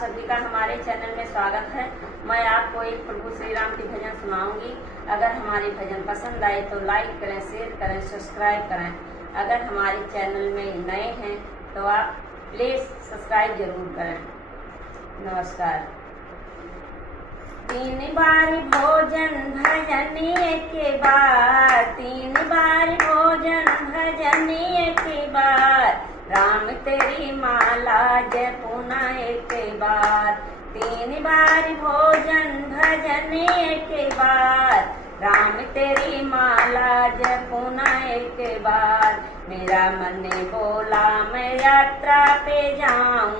सभी का हमारे चैनल में स्वागत है। मैं आपको एक प्रभु श्री राम की भजन सुनाऊंगी। अगर हमारी भजन पसंद आए तो लाइक करें, शेयर करें, सब्सक्राइब करें। अगर हमारे चैनल में नए हैं तो आप प्लीज सब्सक्राइब जरूर करें। नमस्कार। 3 बार भोजन भजनीय के बाद, 3 बार भोजन भजनीय के बाद, राम तेरी माला जपुना एक बार। 3 बार भोजन भजनीय के बाद, राम तेरी माला जपुना एक बार। मेरा मन ने बोला मैं यात्रा पे जाऊं,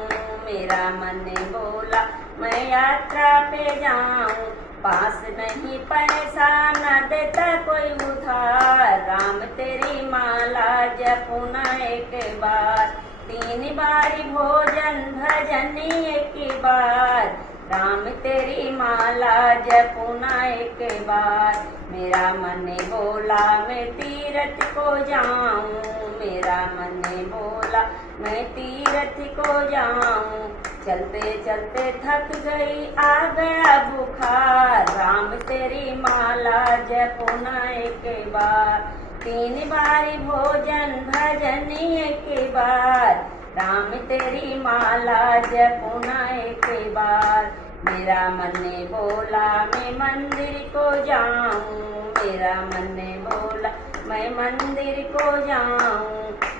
मेरा मन ने बोला मैं यात्रा पे जाऊं। पास नहीं पैसा न देता कोई उधार, राम तेरी माला जपुना एक बार। 3 बार भोजन भजनीय की बार, राम तेरी माला जपुना एक बार। मेरा मन ने बोला मैं तीरथ को जाऊं, मेरा मन ने बोला मैं तीरथ को जाऊं। चलते चलते थक गई आ गया बुखार, राम तेरी माला जपुना एक बार। 3 बार भोजन भजनीय के बाद, राम तेरी माला जपुना एक बार। मेरा मन ने बोला मैं मंदिर को जाऊं, मेरा मन ने बोला मैं मंदिर को जाऊं।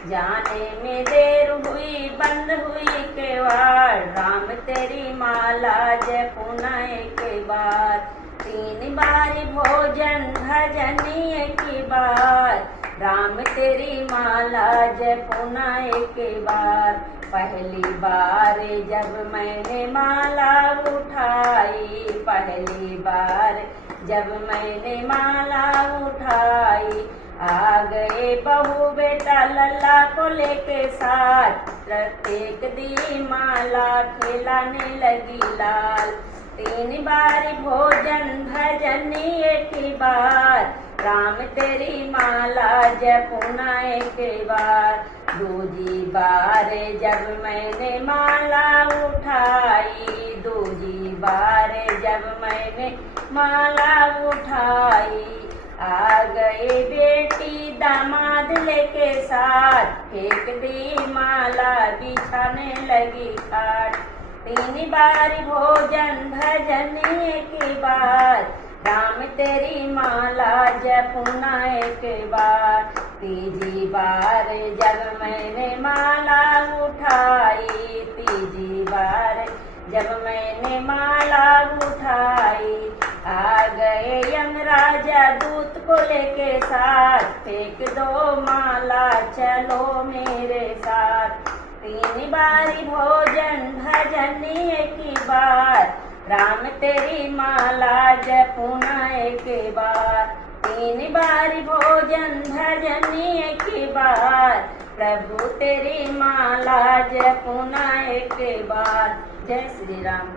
जाने में देर हुई बंद हुई केवाड़, राम तेरी माला जपुना एक बार। 3 बार भोजन भजनीय की बार, राम तेरी माला जपुना एक बार। पहली बार जब मैंने माला उठाई, पहली बार जब मैंने माला उठाई, आ गए बहू बेटा लल्ला को लेके साथ, प्रत्येक दी माला खिलाने लगी लाल। 3 बार भोजन भजनीय की बार, राम तेरी माला जपुना एक बार। दूजी बार जब मैंने माला उठाई, दूजी बार जब मैंने माला उठाई, आ गए बेटी दामाद लेके साथ, फेंक दी माला बिछाने लगी खाट। 3 बार भोजन भजनीय की बार, राम तेरी माला जपुना एक बार। तीजी बार जब मैंने माला उठाई, तीजी बार जब मैंने माला उठाई, आ गए यमराजा दूत को लेके साथ, फेंक दो माला चलो मेरे साथ। 3 बार भोजन भजनीय की बार, राम तेरी माला जपुना एक बार। 3 बार भोजन भजनीय की बार, प्रभु तेरी माला जपुना एक बार। जय श्री राम।